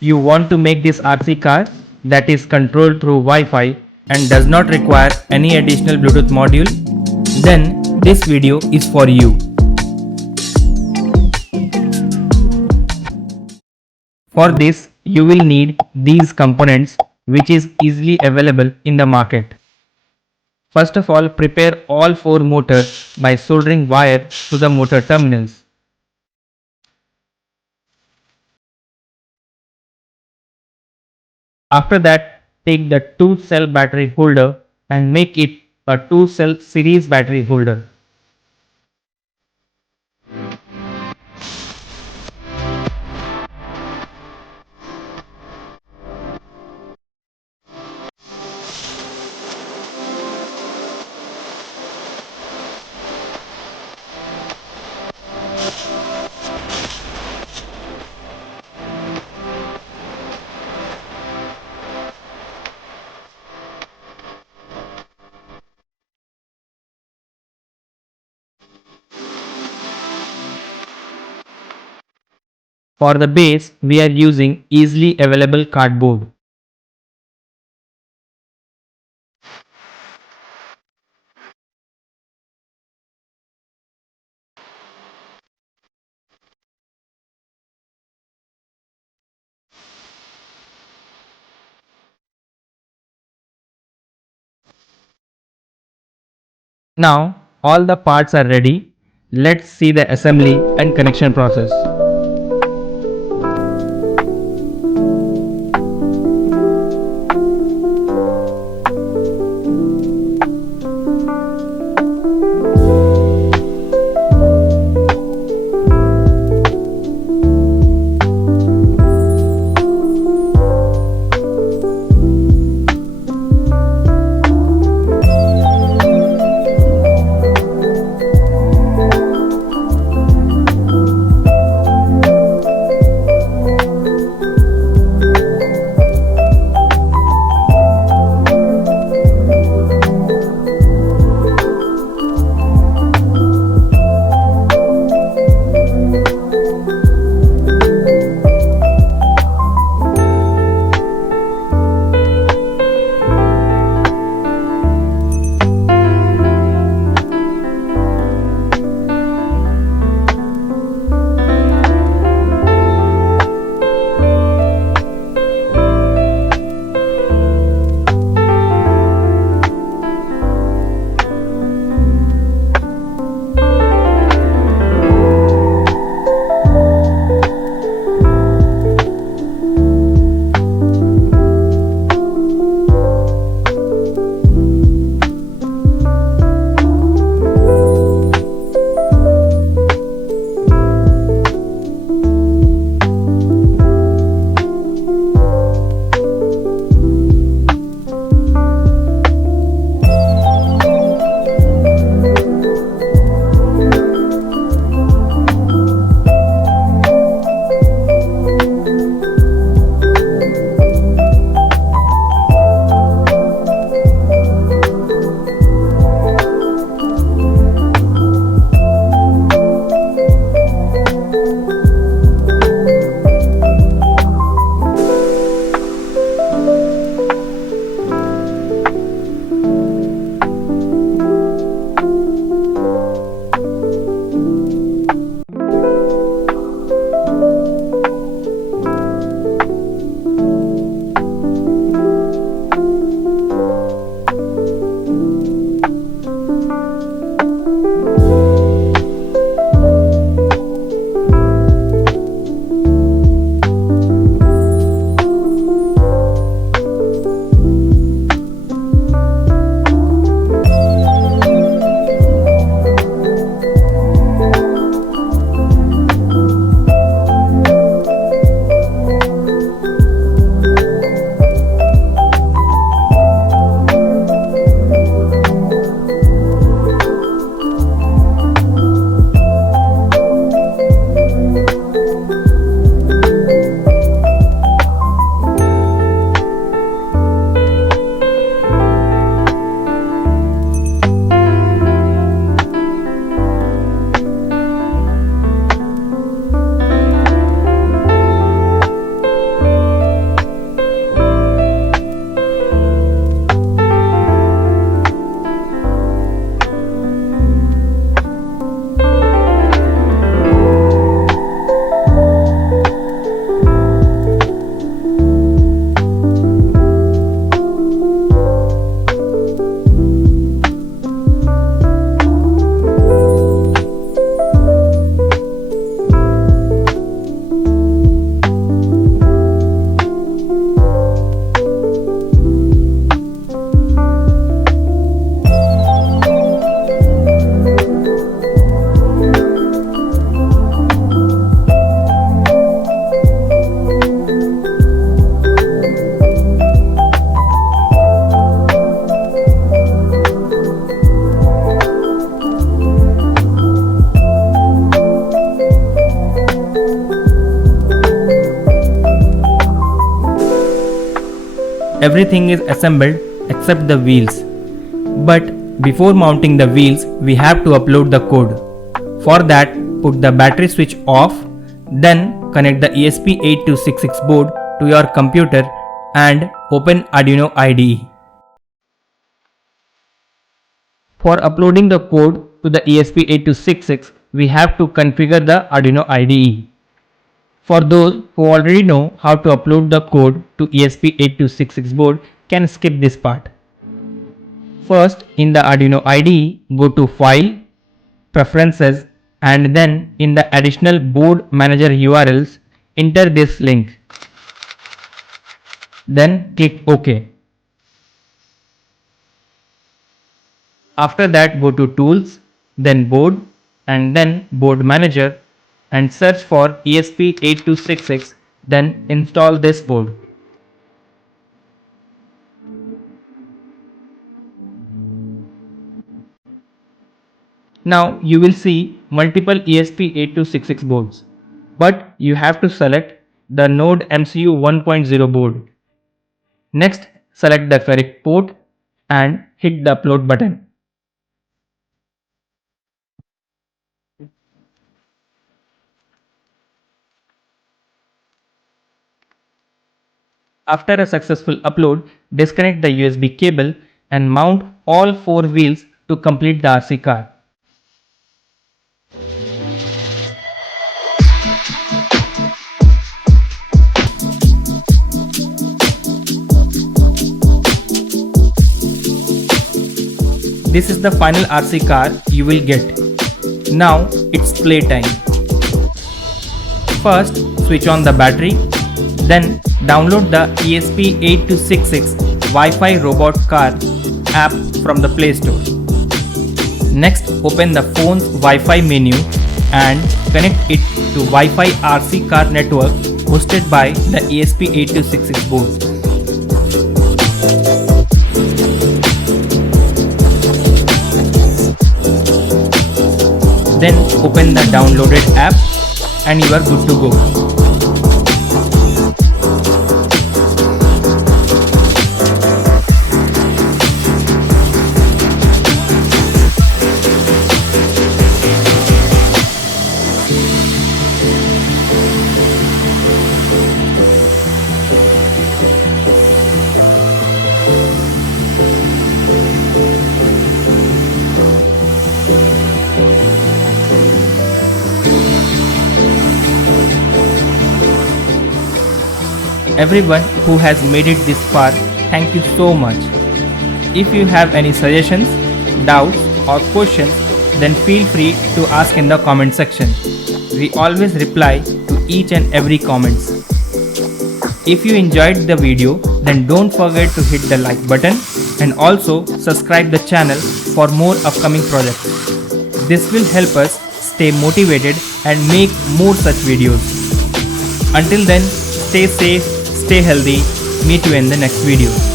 You want to make this RC car that is controlled through Wi-Fi and does not require any additional Bluetooth module? Then this video is for you. For this, you will need these components, which is easily available in the market. First of all, prepare all 4 motors by soldering wire to the motor terminals. After that, take the 2-cell battery holder and make it a 2-cell series battery holder. For the base, we are using easily available cardboard. Now all the parts are ready. Let's see the assembly and connection process. everything is assembled except the wheels. But before mounting the wheels, we have to upload the code. For that, put the battery switch off, then connect the ESP8266 board to your computer and open Arduino IDE. For uploading the code to the ESP8266, we have to configure the Arduino IDE. For those who already know how to upload the code to ESP8266 board can skip this part. First, in the Arduino IDE, go to File, Preferences, and then in the additional board manager URLs, enter this link. Then click OK. After that, go to Tools, then Board, and then Board Manager, and search for ESP8266, then install this board. Now you will see multiple ESP8266 boards, but you have to select the Nodemcu 1.0 board. Next, select the correct port and hit the upload button. After a successful upload, disconnect the USB cable and mount all 4 wheels to complete the RC car. This is the final RC car you will get. Now it's playtime. First, switch on the battery, then download the ESP8266 Wi-Fi robot car app from the Play Store. Next, open the phone's Wi-Fi menu and connect it to Wi-Fi RC car network hosted by the ESP8266 board. Then open the downloaded app and you are good to go. Everyone who has made it this far, thank you so much. If you have any suggestions, doubts or questions, then feel free to ask in the comment section. We always reply to each and every comments. If you enjoyed the video, then don't forget to hit the like button and also subscribe the channel for more upcoming projects. This will help us stay motivated and make more such videos. Until then, stay safe, stay healthy, meet you in the next video.